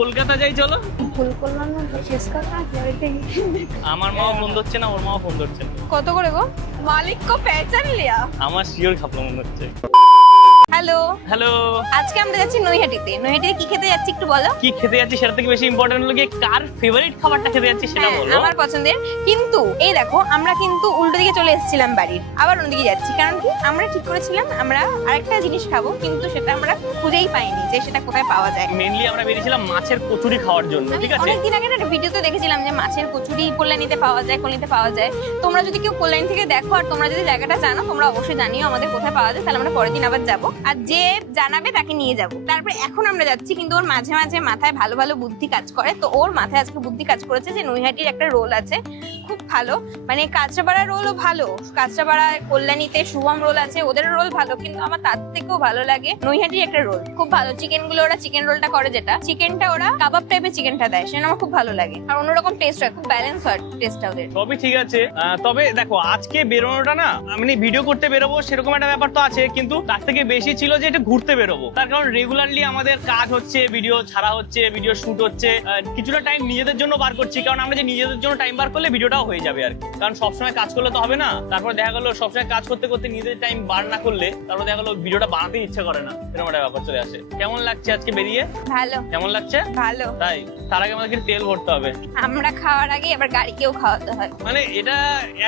কলকাতা যাই চলো। ভুল করলাম না তো, শেষ কথা আমার মাও ফোন ধরছে না, ওর মাও ফোন ধরছে না। কত করে গো? মালিক কো পেহচান লিয়া। আমার শিওর খাপলা মনে হচ্ছে। Hello, hello. আজকে আমরা যাচ্ছি নৈহাটিতে। নৈহাটিতে কি খেতে যাচ্ছি একটু বলো। কি খেতে যাচ্ছি সেটা থেকে বেশি ইম্পর্টেন্ট হলো গিয়ে কার ফেভারিট খাবারটা খেতে যাচ্ছি সেটা হ্যাঁ, বলো। আমার পছন্দের। কিন্তু এই দেখো, আমরা কিন্তু উল্টো দিকে চলে এসেছিলাম বাড়ির, আবার অন্যদিকে যাচ্ছি। কারণ কি, আমরা ঠিক করেছিলাম আমরা আরেকটা জিনিস খাবো, কিন্তু সেটা আমরা খুঁজেই পাইনি যে সেটা কোথায় পাওয়া যায়। মেইনলি আমরা বেরিয়েছিলাম মাছের কচুরি খাওয়ার জন্য, আমি ঠিক আছে? অনেকদিন আগে একটা ভিডিওতে দেখেছিলাম যে মাছের কচুরি কল্যাণীতে পাওয়া যায়, কল্যাণীতে পাওয়া যায়। তোমরা যদি কেউ কল্যাণী থেকে দেখো আর তোমরা যদি জায়গাটা জানো, তোমরা অবশ্যই জানিও আমাদের কোথায় পাওয়া যায়, তাহলে আমরা পরের দিন আবার যাবো। আর যে জানাবে তাকে নিয়ে যাবো। তারপরে এখন আমরা যাচ্ছি, কিন্তু ওর মাঝে মাঝে মাথায় ভালো ভালো বুদ্ধি কাজ করে। তো ওর মাথায় আজকে বুদ্ধি কাজ করেছে যে নৈহাটির একটা রোল আছে খুব ভালো, মানে কাঁচরাপাড়া রোলও ভালো, কাঁচরাপাড়া কল্যাণীতে শুভম রোল আছে, ওদের রোল ভালো, কিন্তু আমার তার থেকেও ভালো লাগে নৈহাটির একটা রোল খুব ভালো। চিকেন গুলো ওরা চিকেন রোলটা করে, যেটা চিকেনটা ওরা কাবাব টাইপের চিকেনটা দেয়, সেটা আমার খুব ভালো লাগে। আর অন্যরকম টেস্ট হয়, খুব ব্যালেন্স হয় টেস্টটা ওদের। সবই ঠিক আছে, তবে দেখো আজকে বেরোনোটা না, মানে ভিডিও করতে বেরোবো সেরকম একটা ব্যাপার তো আছে, কিন্তু তার থেকে বেশি ছিল যে একটু ঘুরতে বেরোবো। তার কারণ রেগুলারলি আমাদের কাজ হচ্ছে, ভিডিও ছাড়া হচ্ছে, ভিডিও শুট হচ্ছে, কিছুটা টাইম নিজেদের জন্য বার করছি। কারণ আমরা যে নিজেদের জন্য টাইম বার করলে ভিডিওটাও হয়ে যাবে আর কি। কারণ সবসময় কাজ করলে তো হবে না। তারপর দেখা গেলো সবসময় কাজ করতে করতে নিজেদের টাইম বার না করলে তারপর দেখা গেলো ভিডিওটা বানাতে ইচ্ছা করে না, এরকম একটা ব্যাপার চলে আসে। কেমন লাগছে আজকে বেরিয়ে? ভালো। কেমন লাগছে? ভালো। তাই তার আগে আমাদেরকে তেল ভরতে হবে। আমরা খাওয়ার আগে এবার গাড়িকেও খাওয়াতে হয়। মানে এটা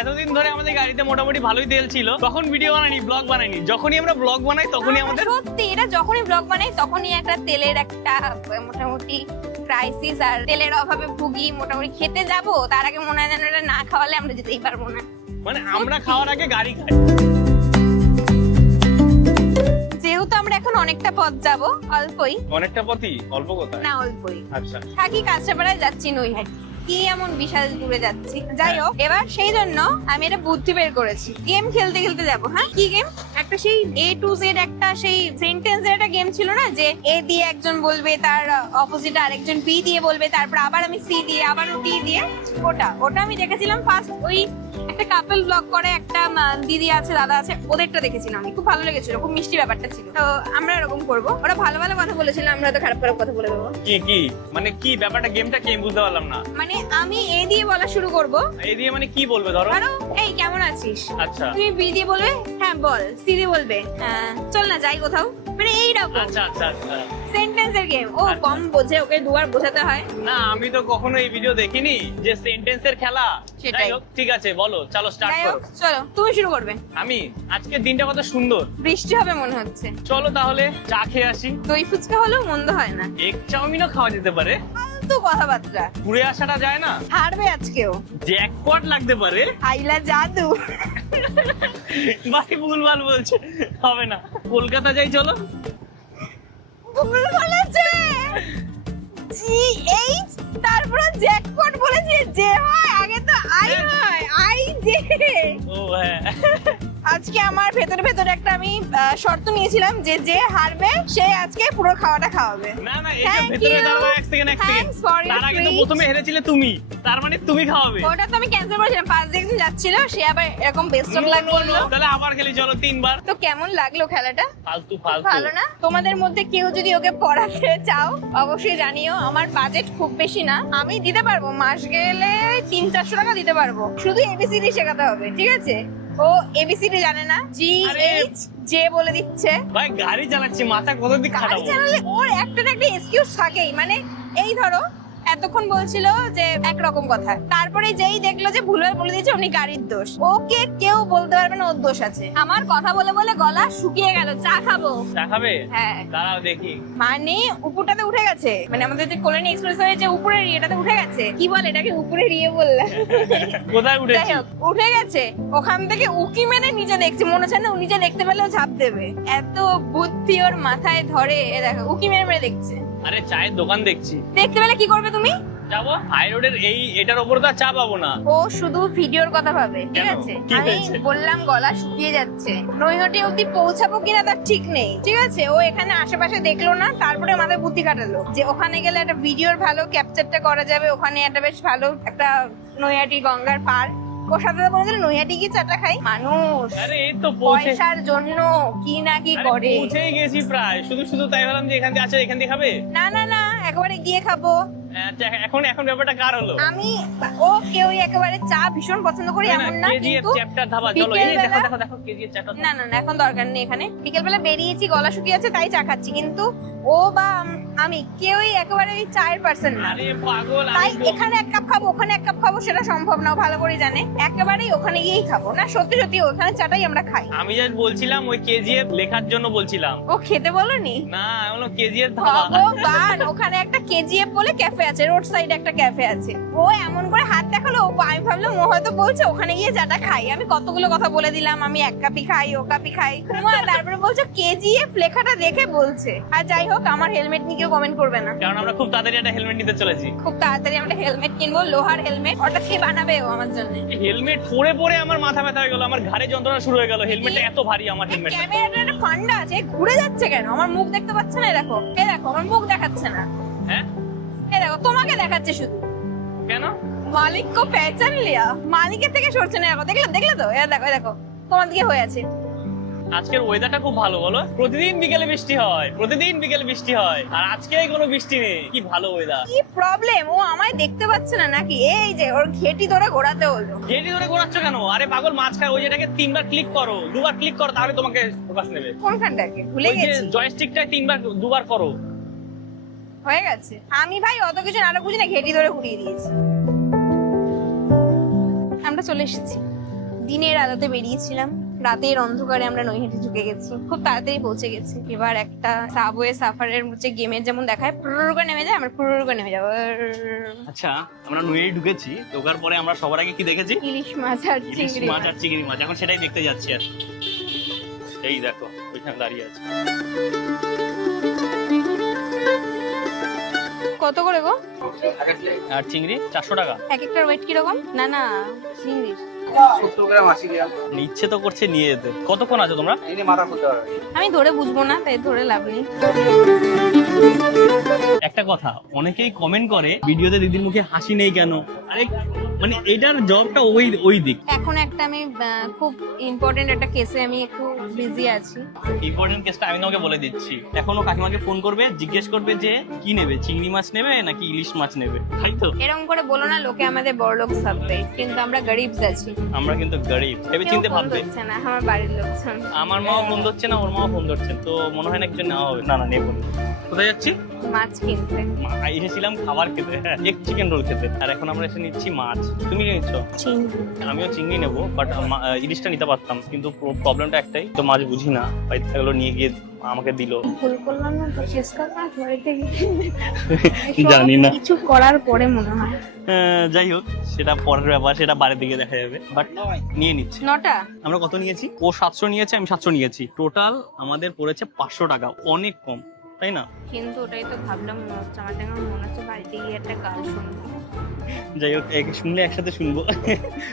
এতদিন ধরে আমাদের গাড়িতে মোটামুটি ভালোই তেল ছিল, তখন ভিডিও বানাইনি, ব্লগ বানাইনি। যখনই আমরা ব্লগ বানাই তখনই আমাদের সত্যি, এটা যখনই ব্লগ বানাই তখনই একটা তেলের একটা মোটামুটি ক্রাইসিস, আর তেলের অভাবে ভুগি। মোটামুটি খেতে যাব, তার আগে মনে হয় যেন এটা না খাওয়ালে আমরা যেতেই পারবো না। মানে আমরা খাওয়ার আগে গাড়ি খাই। যেহেতু আমরা এখন অনেকটা পথ যাব, অল্পই। অনেকটা পথই? অল্প কোথায়? না, অল্পই। আচ্ছা, থাকি কাঁচরাপাড়ায়, যাচ্ছি নৈহাটি। কি এমন বিশাল দূরে যাচ্ছি। যাই হোক, এবার সেই জন্য আমি একটা বুদ্ধি বের করেছি। গেম খেলতে খেলতে যাবো। হ্যাঁ, কি গেম? একটা সেই A to Z একটা সেই সেন্টেন্স এর একটা গেম ছিল না, যে A দিয়ে একজন বলবে, তার অপোজিটে আরেকজন B দিয়ে বলবে, তারপর আবার আমি C দিয়ে, আবার D দিয়ে। ওটা আমি দেখেছিলাম ফার্স্ট ওই একটা কাপল ব্লগ করে একটা দিদি আছে, দাদা আছে, ওদেরটা দেখেছিলাম আমি, খুব ভালো লেগেছিল, খুব মিষ্টি ব্যাপারটা ছিল। তো আমরা এরকম করবো। ওরা ভালো ভালো কথা বলেছিল, আমরা তো খারাপ খারাপ কথা বলে দেবো। কি মানে কি ব্যাপারটা, গেমটা কি বুঝতে পারলাম না। মানে আমি A দিয়ে বলা শুরু করবো। এই দিয়ে মানে কি বলবে? ধরো এই কেমন আছিস, আচ্ছা, তুমি B দিয়ে বলবে, হ্যাঁ বল। C দিয়ে বলবে, চল না যাই কোথাও, মানে এইরকম আচ্ছা আচ্ছা আচ্ছা সেন্টেন্সের গেম। ও আচ্ছা। কম বোঝে, ওকে দুবার বোঝাতে হয়। না, আমি তো কখনো এই ভিডিও দেখিনি যে সেন্টেন্সের খেলা। সেটাই। যাই হোক, ঠিক আছে, বলো, চলো স্টার্ট যাই করো। হোক, চলো তুমি শুরু করবে। আমি আজকের দিনটা কত সুন্দর, বৃষ্টি হবে মনে হচ্ছে। চলো তাহলে চা খেয়ে আসি। দই ফুচকা হলেও মন্দ হয় না। এগ চাউমিনও খাওয়া যেতে পারে। ফালতু কথাবার্তা। ঘুরে আসাটা যায় না? হারবে আজকেও। জ্যাকপট লাগতে পারে। আইলা জাদু। বাকি ভুলভাল বলছে, হবে না। কলকাতা যাই চলো। ভুল বলেছে। GH তারপরে জ্যাকপট বলেছে। যে হয় আগে তো আই হয়, আই জে। ও হ্যাঁ, আজকে আমার ভেতরে ভেতরে একটা আমি শর্ত নিয়েছিলাম যে যে হারবে সে আজকে পুরো খাওয়াটা খাওয়াবে। না না, এটা Thank ভেতরে you. দাঁড়াও, এক সেকেন্ড। Thanks for your তার আগে তো treat. প্রথমে হেরেছিলে তুমি, তার মানে তুমি খাওয়াবে। ওটা তো আমি ক্যান্সেল করেছিলাম, পাঁচ দিয়ে একজন যাচ্ছিল, সে আবার এরকম বেস্ট অফ লাক বললো। তাহলে আবার খেলি চলো 3 বার। তো কেমন লাগলো খেলাটা? ফালতু ফালতু। ভালো না? তোমাদের মধ্যে কেউ যদি ওকে পড়াতে চাও অবশ্যই জানিও। আমার বাজেট খুব বেশি না, আমি দিতে পারবো, মাস গেলে 300-400 টাকা দিতে পারবো। শুধু এবিসিডি শেখাতে হবে, ঠিক আছে? ও এবিসিডি জানে না, GH যে বলে দিচ্ছে। ভাই গাড়ি চালাচ্ছি, মাথা কত দিক গাড়ি খাটাবো। চালালে ওর একটা না একটা এক্সকিউজ থাকেই। মানে এই ধরো এতক্ষণ বলছিল যে একরকম কথা, তারপরে যেই দেখলো যে ভুলভাল বলে দিয়েছে, উনি গাড়ির দোষ। ওকে কেউ বলতে পারবে না ওর দোষ আছে। আমার কথা বলে বলে গলা শুকিয়ে গেল। চা খাবো? চা খাবে? হ্যাঁ। দাঁড়াও দেখি। মানে উপরটাতে উঠে গেছে, মানে আমাদের যে কল্যাণী এক্সপ্রেস হয়েছে উপরের ইয়েটাতে উঠে গেছে। কি বল এটাকে, উপরের ইয়ে বললাম। কোথায় যাই উঠেছি? হোক, উঠে গেছে। ওখান থেকে উকি মেরে নিচে দেখছে, মনে হচ্ছে না ও নিচে দেখতে পেলেও ঝাঁপ দেবে। এত বুদ্ধি ওর মাথায় ধরে। এ দেখো উকি মেরে মেরে দেখছে। আরে চায়ের দোকান দেখছি। দেখতে পেলে কি করবে তুমি? যাবো হাই রোডের এটার উপর তো আর চা পাবো না। ও শুধু ভিডিওর কথা ভাবে, ঠিক কেন? আছে? কি আমি হয়েছে? বললাম গলা শুকিয়ে যাচ্ছে, নৈহাটি অব্দি পৌঁছাবো কিনা তার ঠিক নেই, ঠিক আছে? ও এখানে আশেপাশে দেখলো না, তারপরে মাথায় বুদ্ধি কাটালো যে ওখানে গেলে একটা ভিডিওর ভালো ক্যাপচারটা করা যাবে, ওখানে একটা বেশ ভালো একটা নৈহাটি গঙ্গার পার। ওর সাথে বলে দিল নৈহাটি কি চাটা খাই। মানুষ আরে এই তো পৌঁছে, পয়সার জন্য কি না কি আরে করে। পৌঁছেই গেছি প্রায়। শুধু শুধু তাই ভাবলাম যে এখান দিয়ে আছে, এখান দিয়ে খাবে। না না না, একবারে একেবারে গিয়ে খাবো। আচ্ছা, এখন ব্যাপারটা কার হলো? আমি ও কেউই একেবারে চা ভীষণ পছন্দ করি এমন না, কেজিএফ কিন্তু চ্যাপ্টার ধাবা, চলো এই দেখো কেজিএফ চ্যাপ্টার। না না না, এখন দরকার নেই। এখানে বিকেলবেলা বেরিয়েছি, গলা শুকিয়ে আছে তাই চা খাচ্ছি, কিন্তু ও বা আমি কেউই একেবারে ওই চায়ের পার্সন না। আরে পাগল, তাই এখানে এক কাপ খাবো, ওখানে এক কাপ খাবো, সেটা সম্ভব না, ও ভালো করে জানে। একেবারেই ওখানে গিয়েই খাবো না, সত্যি সত্যি ওখানে চাটাই আমরা খাই। আমি জাস্ট বলছিলাম ওই কেজিএফ লেখার জন্য বলছিলাম। ও খেতে বলোনি? না, হলো কেজিএফ ধাবা। ভগবান, ওখানে একটা কেজিএফ বলে ক্যাফে আছে, রোড সাইডে একটা ক্যাফে আছে। ও এমন করে হাত দেখালো, আমি ভাবলাম ও হয়তো বলছে ওখানে গিয়ে চাটা খাই। আমি কতগুলো কথা বলে দিলাম, আমি এক কাপই খাই, ও কাপই খাই। তারপরে বলছে কেজিএফ লেখাটা দেখে বলছে। আর যাই হোক, আমার হেলমেট নিয়ে কেউ কমেন্ট করবে না, কারণ আমরা খুব তাড়াতাড়ি একটা হেলমেট নিতে চলেছি। খুব তাড়াতাড়ি আমরা হেলমেট কিনবো, লোহার হেলমেট। ওটা কে বানাবে ও আমার জন্য? হেলমেট পরে পরে আমার মাথা ব্যথা হয়ে গেল, আমার ঘাড়ে যন্ত্রণা শুরু হয়ে গেল। হেলমেটটা এত ভারী আমার হেলমেট। ক্যামেরাটা একটা ফান্ডা আছে, ঘুরে যাচ্ছে কেন? আমার মুখ দেখতে পাচ্ছে না? দেখো, এই দেখো, আমার মুখ দেখাচ্ছে না। হ্যাঁ, এই দেখো, তোমাকে দেখাচ্ছে শুধু। কেন? মালিক কো পেহচান লিয়া, মালিকের থেকে সরছে না। দেখলে তো, এই দেখো, এই দেখো, তোমার দিকে হয়ে আছে। আজকের ওয়েদারটা খুব ভালো, বলো? প্রতিদিন বিকেলে বৃষ্টি হয়, প্রতিদিন বিকেলে বৃষ্টি হয়, আর আজকে কোনো বৃষ্টি নেই। কি ভালো ওয়েদার। কি প্রবলেম, ও আমায় দেখতে পাচ্ছে না নাকি? এই যে ওর ঘেটি ধরে ঘোরাতে হলো। ঘেটি ধরে ঘোরাচ্ছ কেন? আরে পাগল, মাঝখানে ওই যেটাকে 3বার ক্লিক করো, 2বার ক্লিক করো, তাহলে তোমাকে ফোকাস নেবে। কোনখানটাকে ভুলে ওই যে গেছি। জয়স্টিকটা 2বার করো। হয়ে গেছে। আমি ভাই অত কিছু নাটক বুঝি না, ঘেটি ধরে ঘুরিয়ে দিয়েছি। আমরা চলে এসেছি। দিনের আলোতে বেরিয়েছিলাম, রাতের অন্ধকারে আমরা নৈহাটি ঢুকে গেছি, খুব তাড়াতাড়ি পৌঁছে গেছি। এবার একটা সাবওয়ে সাফারের হচ্ছে গেমের যেমন দেখায়, পুরোর নেমে যায়, আমরা পুরোর নেমে যাবো। আচ্ছা, আমরা নৈহাটি ঢুকেছি, ঢোকার পরে আমরা সবার আগে কি দেখেছি? ইলিশ মাছ আর ইলিশ চিংড়ি মাছ মাছ। আর চিংড়ি মাছ। এখন সেটাই দেখতে যাচ্ছি। আর এই দেখো, ওইখানে দাঁড়িয়ে আছে। কত করে গো? আর চিংড়ি 400 টাকা। এক একটার ওয়েট কিরকম? না না, চিংড়ির 70 গ্রাম 80 গ্রাম। ইচ্ছে তো করছে নিয়ে যেতে। কতক্ষণ আছো তোমরা? এই নিয়ে মাথা খুলতে পারবে। আমি ধরে বুঝবো না, তাই ধরে লাভ নেই। একটা কথা, অনেকেই কমেন্ট করে ভিডিওতে দিদির মুখে হাসি নেই কেন। আরে মানে এটার জবটা ওই দিক। এখন একটা আমি খুব ইম্পর্টেন্ট একটা কেসে আমি একটু বিজি আছি। ইম্পর্টেন্ট কেসটা আমি তোমাকে বলে দিচ্ছি। এখনো কাকিমাকে ফোন করবে, জিজ্ঞেস করবে যে কি নেবে, চিংড়ি মাছ নেবে নাকি ইলিশ মাছ নেবে, তাই তো? এরকম করে বলো না, লোকে আমাদের বড়লোক ভাববে, কিন্তু আমরা গরিব আছি। আমরা কিন্তু গরিব, ভেবে চিনতে কেউ ফোন ভাববে। ধরছে না, আমার বাড়ির লোকজন। আমার মাও ফোন ধরছে না, ওর মাও ফোন ধরছে, তো মনে হয় না কিছু নেওয়া হবে। না না, নেবো না। কোথায় যাচ্ছি? মাছ কিনতে। এসেছিলাম খাবার খেতে, এক চিকেন রোল খেতে, আর এখন আমরা এসে নিচ্ছি মাছ। তুমি কি নিচ্ছ? চিংড়ি। আমিও চিংড়ি নেবো, বাট ইলিশটা নিতে পারতাম, কিন্তু প্রবলেমটা একটাই, তো মাছ বুঝি না, বাড়িতে নিয়ে গিয়ে আমাকে দিল। ভুল করলাম না তো? শেষ কথা বাড়িতে জানি না, কিছু করার পরে মনে হয়। যাই হোক, সেটা পরের ব্যাপার, সেটা বাড়ির দিকে দেখা যাবে, বাট নিয়ে নিচ্ছি। 9টা। আমরা কত নিয়েছি? ও 700 নিয়েছে, আমি 700 নিয়েছি। টোটাল আমাদের পড়েছে 500 টাকা, অনেক কম, তাই না? কিন্তু ওটাই তো ভাবলাম, মনে হচ্ছে আমার যেন মনে হচ্ছে বাড়িতে গিয়ে একটা গান শুনবো। যাই হোক, শুনলে একসাথে শুনবো,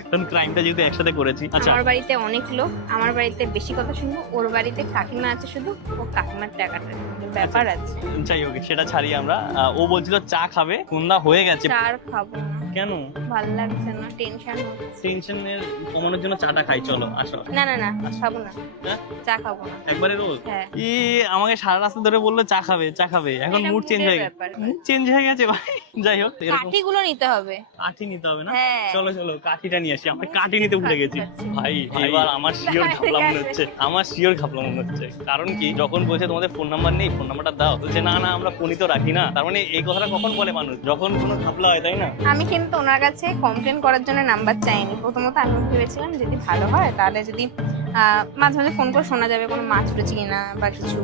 কারণ ক্রাইমটা যেহেতু একসাথে করেছি। আচ্ছা, আমার বাড়িতে অনেক লোক, আমার বাড়িতে বেশি কথা শুনবো, ওর বাড়িতে কাকিমা আছে শুধু, ও কাকিমার টাকাটা ব্যাপার আছে। যাই হোক, সেটা ছাড়ি আমরা। ও বলছিল চা খাবে, সন্ধ্যা হয়ে গেছে। চা আর খাবো না, কেন? ভালো লাগছে না, টেনশন হচ্ছে। টেনশনের কমানোর জন্য চাটা খাই, চলো আসো। না না না, খাবো না, হ্যাঁ? চা খাবো না। একবারে রোজ? হ্যাঁ। আমাকে সারা রাস্তা ধরে বললো চা খাবে চা খাবে, এখন এটা মুড চেঞ্জ হয়ে গেছে। ব্যাপার। মুড চেঞ্জ হয়ে গেছে ভাই। যাই হোক, এরকম কাঠিগুলো নিতে হবে। কাঠি নিতে হবে না? হ্যাঁ। চলো চলো, কাঠিটা নিয়ে আসি। আমরা কাঠি নিতে ভুলে গেছি ভাই। এবার আমার শিওর ঘাপলা মনে হচ্ছে, আমার শিওর ঘাপলা মনে হচ্ছে। কারণ কি, যখন বলছে তোমাদের ফোন নাম্বার নেই, ফোন নাম্বারটা দাও, বলছে না না আমরা ফোনই তো রাখি না। তার মানে এই কথাটা কখন বলে মানুষ? যখন কোনো ঘাপলা হয়, তাই না? আমি কিন্তু ওনার কাছে কমপ্লেন করার জন্য নাম্বার চাইনি। প্রথমত আমি ভেবেছিলাম যদি ভালো হয়, তাহলে যদি মাঝে মাঝে ফোন করে শোনা যাবে কোনো মাছ উঠেছে কিনা বা কিছু।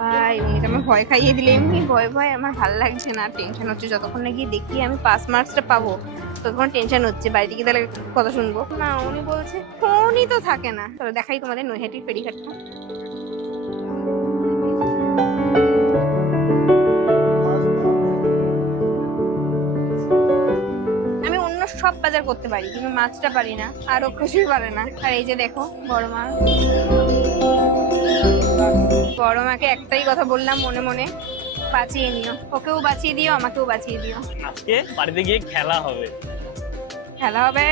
ভাই উনি তো আমার ভয় খাইয়ে দিলে, এমনি ভয় ভয় আমার ভালো লাগছে না, টেনশন হচ্ছে। যতক্ষণ না গিয়ে দেখি আমি পাস মার্কসটা পাবো, ততক্ষণ টেনশন হচ্ছে, বাড়িতে গিয়ে তাহলে কথা শুনবো না। উনি বলছে ফোনই তো থাকে না। তবে দেখাই তোমাদের নৈহাটির ফেরিঘাটটা। আমি অন্য সব বাজার করতে পারি, কিন্তু মাছটা পারি না, আর ও কিছুই পারে না। আর এই যে দেখো বড় মা, বড় মাকে একটাই কথা বললাম মনে মনে, বাঁচিয়ে নিও, ওকেও বাঁচিয়ে দিও, আমাকেও বাঁচিয়ে দিও। আজকে বাড়িতে গিয়ে খেলা হবে। খেলা হবে?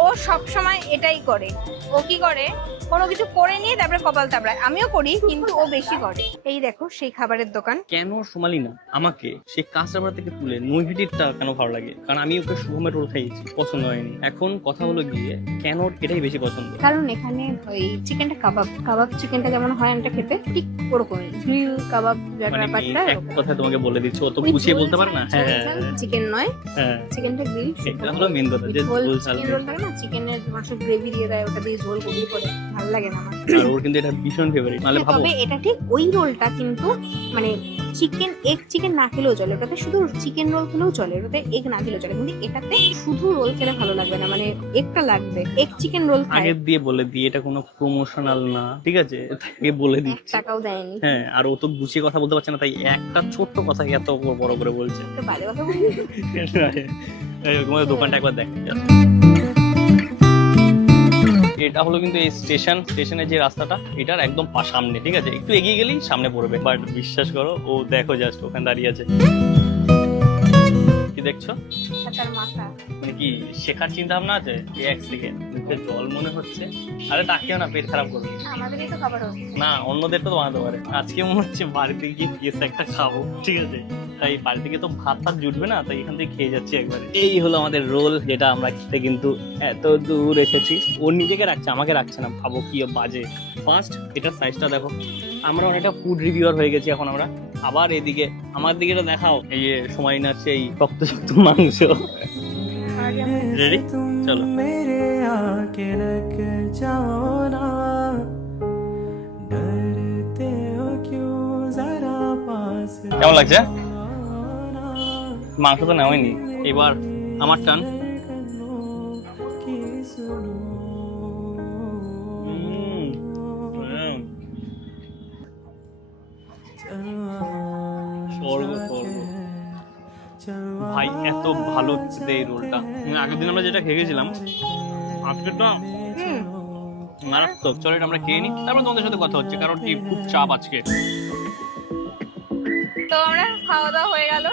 ও সব সময় এটাই করে। ও কি করে, ও কোনো কিছু করে নিয়ে তারপরে কপাল তাপড়ায়। আমিও করি, কিন্তু ও বেশি করে। এই দেখো সেই খাবারের দোকান। কেন সোমালি না আমাকে সেই কাঁচরাপাড়া থেকে তুলে নৈহাটিরটা কেন ভালো লাগে? কারণ আমি ওকে শুভমের রোল খাইয়েছি, পছন্দ হয়নি। এখন কথা হলো গিয়ে কেন এটাই বেশি পছন্দ। কারণ এখানে ওই চিকেনটা কাবাব চিকেনটা যেমন হয় এটা খেতে ঠিক ওরকমই গ্রিল কাবাব মানে ব্যাপারটা এক কথায় তোমাকে বলে দিচ্ছি, ও তো গুছিয়ে বলতে পারে না। হ্যাঁ চিকেন নয়, হ্যাঁ, চিকেনটা গ্রিল। এটা হলো মেন কথা, যে ঝোল ঝাল চিকেন রোল থাকে না, চিকেনের মাংসের গ্রেভি দিয়ে দেয়, ওটা দিয়ে ঝোল গভীর করে, ভালো লাগে না আমার। আর ওর কিন্তু এটা ভীষণ ফেভারিট। নাহলে ভাবো, তবে এটা ঠিক ওই রোলটা কিন্তু মানে চিকেন না খেলেও চলে, ওটাতে শুধু চিকেন রোল খেলেও চলে, ওটাতে এগ না খেলেও চলে, কিন্তু এটাতে শুধু রোল খেলে ভালো লাগবে না, মানে এগটা লাগবে। এগ চিকেন রোল খায়। আগে দিয়ে বলে দিই এটা কোনো প্রমোশনাল না, ঠিক আছে? তাকে বলে দিচ্ছি। টাকাও দেয়নি। হ্যাঁ, আর ও তো গুছিয়ে কথা বলতে পারছে না, তাই একটা ছোট্ট কথা এত বড় করে বলছে। তো ভালো কথা বলি। তোমাদের দোকানটা একবার দেখ। এটা হলো কিন্তু এই স্টেশনের যে রাস্তাটা, এটার একদম সামনে, ঠিক আছে? একটু এগিয়ে গেলেই সামনে পড়বে। বাট বিশ্বাস করো, ও দেখো জাস্ট ওখানে দাঁড়িয়ে আছে। কি দেখছো? তার মাথা মানে কি শেখার চিন্তা ভাবনা আছে? এক সেকেন্ড, মুখে জল মনে হচ্ছে। আরে তাকিও না, পেট খারাপ করবে। আমাদেরই তো খাবার হচ্ছে। না, অন্যদের তো বানাতে পারে। আজকে মনে হচ্ছে বাড়িতে গিয়ে পিস একটা খাবো, ঠিক আছে? তাই বাড়ি থেকে তো ভাত জুটবে না, তাই এখান থেকে খেয়ে যাচ্ছি একবারে। এই হলো আমাদের রোল, যেটা আমরা খেতে কিন্তু এত দূর এসেছি। ও নিজেকে রাখছে, আমাকে রাখছে না। ভাবো কি বাজে। ফার্স্ট এটার সাইজটা দেখো। আমরা অনেকটা ফুড রিভিউয়ার হয়ে গেছি এখন আমরা। আবার এদিকে আমার দিকে দেখাও, এই যে সময় না সেই শক্ত শক্ত মাংস। রেডি? চলো। मेरे आके लग जाओ ना, डरते हो क्यों जरा पास কেমন লাগছে? आओ ना, মাংস তো নেওয়াইনি, এবার আমার টান। की सुनो স্বর্গ স্বর্গ। ভাই এত ভালো খেতে এই রোলটা। আগের দিন আমরা যেটা খেয়ে গেছিলাম, আজকেরটা মারাত্মক। চলো এটা আমরা খেয়ে নিই, তারপর তোমাদের সাথে কথা হচ্ছে, কারণ কি খুব চাপ আজকে। তো আমরা খাওয়া দাওয়া হয়ে গেল,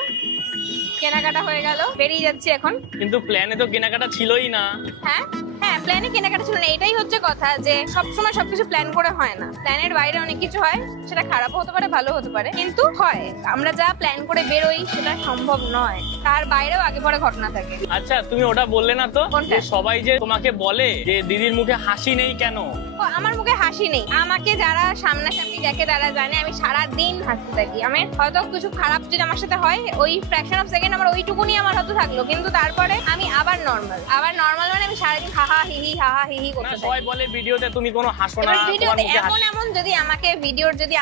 কেনাকাটা হয়ে গেল, বেরিয়ে যাচ্ছি এখন। কিন্তু প্ল্যানে তো কেনাকাটা ছিলই না। হ্যাঁ হ্যাঁ, প্ল্যানে কেনাকাটা ছিল না, এটাই হচ্ছে কথা, যে সবসময় সবকিছু প্ল্যান করে হয় না। প্ল্যানের বাইরে অনেক কিছু হয়, সেটা খারাপ হতে পারে, ভালো হতে পারে, কিন্তু হয়। আমরা যা প্ল্যান করে বেরোই সেটা সম্ভব নয়, তার বাইরেও আগে পরে ঘটনা থাকে। আচ্ছা, তুমি ওটা বললে না তো, কোনটা? যে সবাই যে তোমাকে বলে যে দিদির মুখে হাসি নেই কেন? ও, আমার মুখে হাসি নেই। আমাকে যারা সামনাসামনি দেখে তারা জানে আমি সারা দিন হাসতে থাকি। আমি হয়তো কিছু খারাপ যদি আমার সাথে হয়, ওই ফ্র্যাকশন অফ সেকেন্ড আমার ওইটুকুনি আমার হয়তো থাকলো, কিন্তু তারপরে আমি আবার নর্মাল মানে আমি সারাদিন হাহা হিহি না, করতে থাকি। সবাই বলে ভিডিওতে তুমি কোনো হাসো না, এবার তোমার ভিডিওতে মুখে হাসি। এমন যদি আমাকে ভিডিওর যদি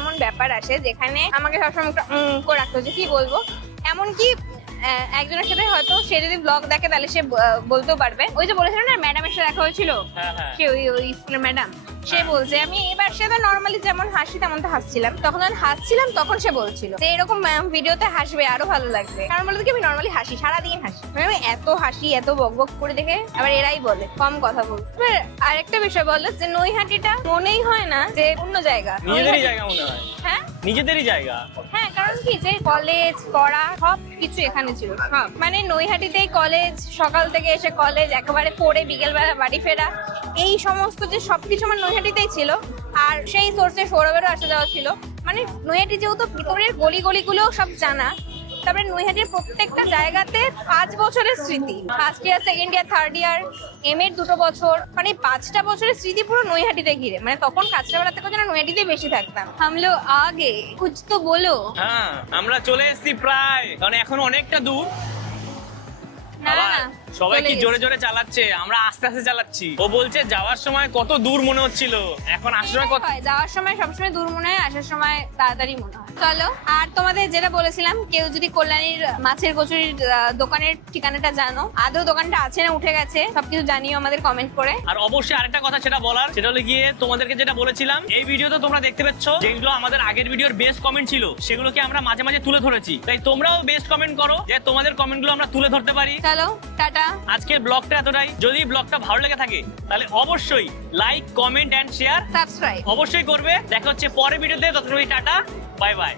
এমন ব্যাপার আসে যেখানে আমাকে সবসময় মুখটা করে রাখতে হচ্ছে, কি বলবো, এমনকি একজনের সাথে হয়তো সে যদি ব্লগ দেখে তাহলে সে বলতেও পারবে। ওই যে বলেছিল না ম্যাডামের সাথে দেখা হয়েছিল, হ্যাঁ, হ্যাঁ। সে ওই স্কুলের ম্যাডাম, সে বলছে আমি এবার সে তো নর্মালি যেমন হাসি তেমন তো হাসছিলাম, তখন তখন সে বলছিল যে এরকম ভিডিওতে হাসবে আরো ভালো লাগবে, কারণ বলতে কি আমি নর্মালি হাসি, সারাদিন হাসি, মানে আমি এত হাসি এত বকবক করে দেখে আবার এরাই বলে কম কথা বল। আরেকটা বিষয় বললো যে নৈহাটিটা মনেই হয় না যে অন্য জায়গা, নিজেদেরই জায়গা মনে হয়। হ্যাঁ নিজেদেরই জায়গা। হ্যাঁ, কারণ কি যে কলেজ পড়া সব কিছু এখানে ছিল, সব মানে নৈহাটিতেই কলেজ, সকাল থেকে এসে কলেজ, একেবারে পড়ে বিকেলবেলা বাড়ি ফেরা, এই সমস্ত যে সবকিছু আমার নৈহাটিতেই ছিল। আর সেই সোর্সে সৌরভেরও আসা যাওয়া ছিল, মানে নৈহাটি যেহেতু ভিতরের গলিগুলোও সব জানা। তারপরে নৈহাটির প্রত্যেকটা জায়গাতে 5 বছরের স্মৃতি, first year, second year, third year, এর 2 বছর, মানে 5টা বছরের স্মৃতি পুরো নৈহাটিতে ঘিরে। মানে তখন কাঁচরাপাড়া থেকে যেন নৈহাটিতে বেশি থাকতাম। হামলো আগে কুছ তো বলো। হ্যাঁ, আমরা চলে এসেছি প্রায়, কারণ এখন অনেকটা দূর। না আবার না, সবাই চলে কি গেছি। জোরে জোরে চালাচ্ছে, আমরা আস্তে আস্তে চালাচ্ছি। ও বলছে যাওয়ার সময় কত দূর মনে হচ্ছিল, এখন আসার সময় কত। হয়, যাওয়ার সময় সবসময় দূর মনে হয়, আসার সময় তাড়াতাড়ি মনে হয়। চলো, আর তোমাদের যেটা বলেছিলাম, কেউ যদি কল্যাণীর মাছের কচুরির দোকানের ঠিকানাটা জানো, আদৌ দোকানটা আছে না উঠে গেছে, সবকিছু জানিও আমাদের কমেন্ট করে। আর অবশ্যই আরেকটা কথা সেটা বলার, সেটা হলো গিয়ে তোমাদেরকে যেটা বলেছিলাম, এই ভিডিওতে তোমরা দেখতে পাচ্ছ যেগুলো আমাদের আগের ভিডিওর বেস্ট কমেন্ট ছিল, সেগুলোকে আমরা মাঝে মাঝে তুলে ধরেছি। তাই তোমরাও বেস্ট কমেন্ট করো, যে তোমাদের কমেন্টগুলো আমরা তুলে ধরতে পারি। চলো, টাটা। আজকের ব্লগটা এতটাই। যদি ব্লগটা ভালো লেগে থাকে তাহলে অবশ্যই like, comment and share subscribe অবশ্যই করবে। দেখা হচ্ছে পরের ভিডিওতে, ততক্ষণ টাটা, বাই বাই।